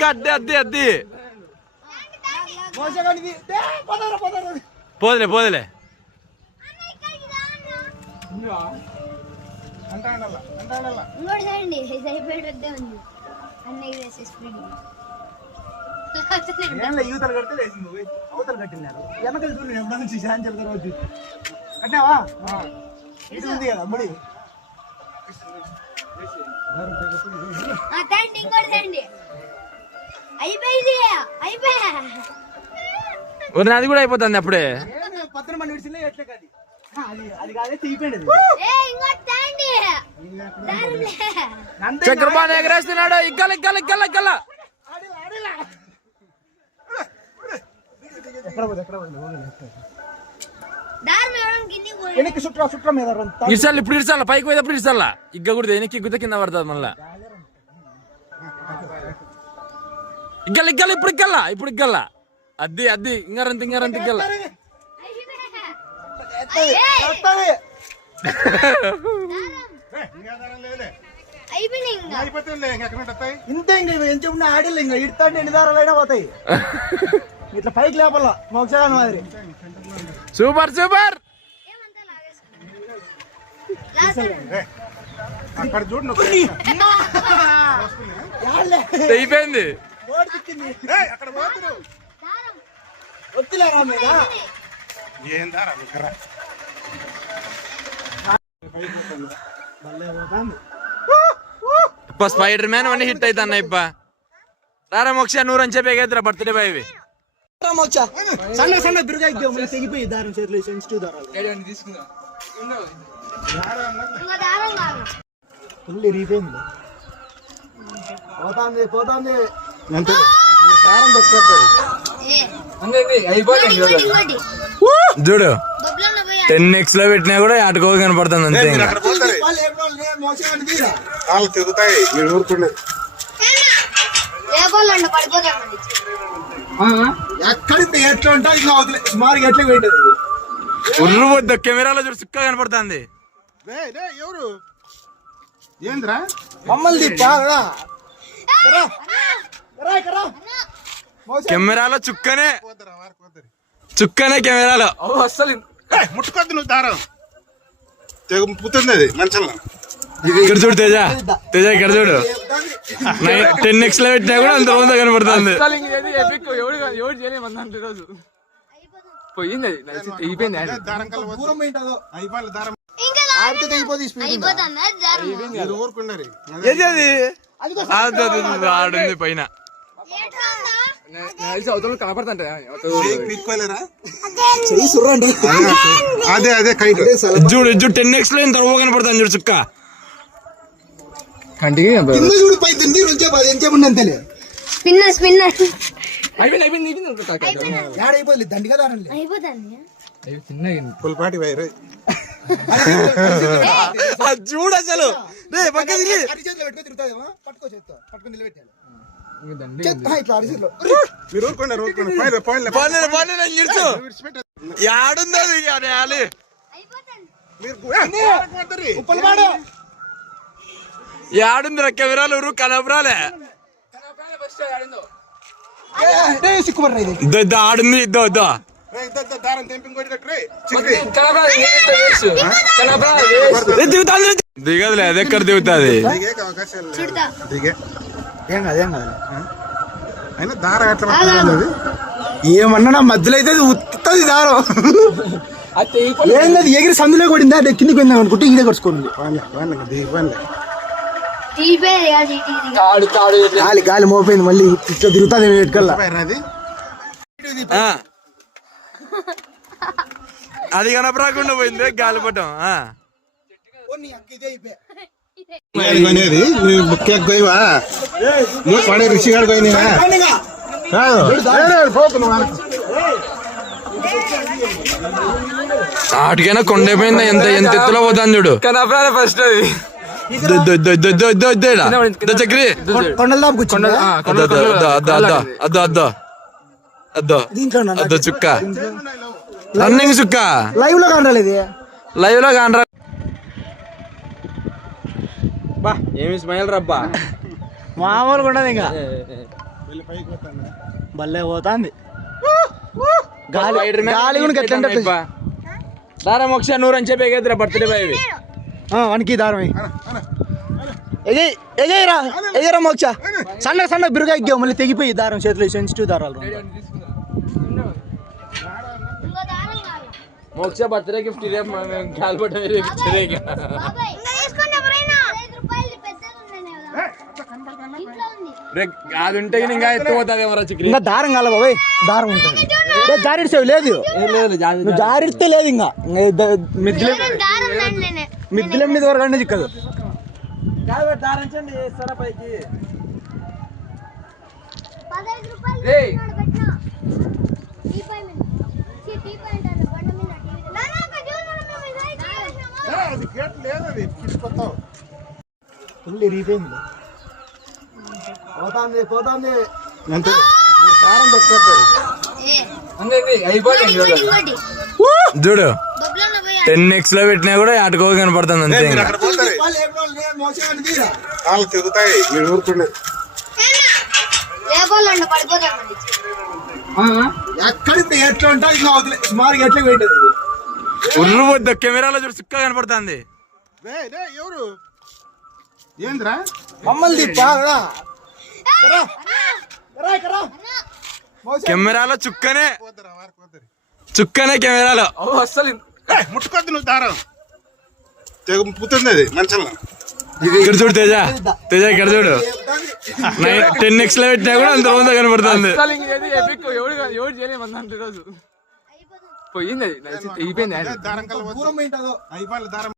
గడ్డి అద్ది పోదులే పోదులే యూతలు కడితే లేచింది అవతలు కట్టినారు వెనకలు చూడండి ఎప్పుడు నుంచి శాంతి రోజు కట్టినావా ఇది ఉంది కదా ముడి అది కూడా అయిపోతుంది అప్పుడే పత్రం మంది విడిచిలే ఎట్లే కాదు అది కాదే తీపిపోయింది చక్రపాణి ఎగరేస్తున్నాడు ఇగ్గల ఇగ్గల ఇగ్గల ఇగ్గల ఇడ్చాలి ఇప్పుడు ఇడ్చాల పైకి పోయేటప్పుడు ఇడ్చాలా ఇగ్గ కూడా వెనక్కి ఇగ్గుతే కింద పడుతుంది మళ్ళా ఇగ్గల ఇగ్గల ఇప్పుడు ఇగ్గల అద్ది అద్ది ఇంగారంత ఇగ్గల ఇంతే ఇంక ఆడిల్లు ఇంకా ఇడతాండి ఎన్ని దారాలైనా పోతాయి ఇట్లా పైకి లేపల్లా మోక్షగాని మాదిరి సూపర్ సూపర్ అక్కడ చూడు అయిపోయింది అక్కడ పోతురు వద్దులేరా మీద ఏం దారా స్పైడర్ మ్యాన్ అన్నీ హిట్ అవుతా అన్న ఇప్ప రారా మోక్ష నూరు అని చెప్పి ఎగేద్దరా బర్త్డే బాయ్ మోక్ష సన్న సన్న బిరుగా తెగిపోయి దారం చేతులు సెన్సిటివ్ దారాలు ఫుల్ ఇరిగిపోయింది పోతాంది అంతే దారం చూడు 10x లో పెట్టినా కూడా ఆటకో కనపడుతుంది అంతే తిరుగుతాయి ఎక్కడ ఎట్లా ఉంటా సుమారుగా ఎట్లా పెట్టేది ఉర్రు వద్ద కెమెరాలో చూడు సుక్క కనపడుతుంది ఎవరు ఏంద్రా మమ్మల్ని కెమెరాలో చుక్కనే కెమెరాలో అసలు ముట్టుకోద్దు నువ్వు దారం పుతుంది అది మంచంలో ఇక్కడ చూడు తేజ ఇక్కడ చూడు 10x లో పెట్టినా కూడా అంత రోజు కనపడుతుంది దారం అయిపోయి దారం ఆడుంది పైన అదే అదే చూడు 10x లో ఇంత కనపడుతుంది చూడు చుక్క చూడు పై అంతేలే అయిపోయింది దండిగా దారం పుల్పాటి వైరు చూడు అసలు పట్టుకో చేత్తో పట్టుకొని నిలబెట్టాలి యాడుందో యాడుందిరా కెమెరాలు కనపరాలే ఆడుంది ఇద్దో దిగదులే అది ఎక్కడ దిగుతుంది ఏం కాదు అయినా దారం ఎట్లా ఏమన్నా మధ్యలో అయితే ఉత్తది దారం ఏంది ఎగిరి సందులో కొడిందా కిందికి పోయిందా అనుకుంటే ఇదే కొడుచుకోండి గాలి మోపోయింది మళ్ళీ ఇట్లా తిరుగుతుంది ఎట్టుకల్లా అది కనపరాకుండా పోయింది గాలిపటం పడే ఋషి గారు ఆటికైనా కొండైపోయిందా ఎంత ఎత్తులో పోతాను చూడు కనపరాలే ఫస్ట్ అది చక్రి అద్దో చుక్క రన్నింగ్ చుక్క లైవ్ లో కానరాలేదు లైవ్ లో కానరా బా ఏమి స్మైల్ రబ్బా. మామూలుగా ఉండదు ఇంకా వెళ్ళి పైకి పోతాను. భలే పోతాంది గాలి గాలి కూడా ఎట్లా అంటే దారా మోక్ష నూరు అని చెప్పి ఎగేదిరా బర్త్డే బాయ్ ఇవి. వనికి దారం ఎగేరా ఎగరా మోక్ష సన్న సన్న బిరుగా ఎగ్గావు మళ్ళీ తెగిపోయి దారం చేతిలో సెన్సిటివ్ దారాలు మోక్ష బర్త్డే గిఫ్ట్ ఇదే కాల్పడం అది ఉంటే ఇంకా ఎత్తుపోతుంది ఏమరా చిక్కి. ఇంకా దారం కాల బాబాయ్ దారం ఉంటుంది జారిడిసేవి లేదు నువ్వు జారిడితే లేదు ఇంకా మిద్దుల మీద వరకు అంటే చిక్కదు. అది గేట్ లేదు, అది తీసుకొస్తావు. ఫుల్ ఇరిగిపోయింది పోతాంది పోతాంది అంతే దారం దొక్కుతారు. చూడు 10x లో పెట్టినా కూడా ఆటకో కనపడుతుంది అంతే. ఇంకా అక్కడ పోతారు, వాళ్ళు తిరుగుతాయి, మీరు ఊరుకుండే. ఎక్కడ ఎట్లా ఉంటా ఇంకా అవుతుంది సుమారుగా ఎట్లా పెట్టేది ఉర్రు వద్ద కెమెరాలో చూడు సుక్క కనపడుతుంది. ఎవరు ఏంద్రా మమ్మల్ని కెమెరాలో చుక్కనే పోతారా వారికి పోతారు. చుక్కనే కెమెరాలో అసలు ముట్టుకోద్దు నువ్వు దారం, తెగ పుతుంది అది మంచంలో. ఇక్కడ చూడు తేజ తేజ ఇక్కడ చూడు 10x లో పెట్టినా కూడా అంత రోజు కనపడుతుంది. పోయింది దారం కల్లా అయిపోయి దారం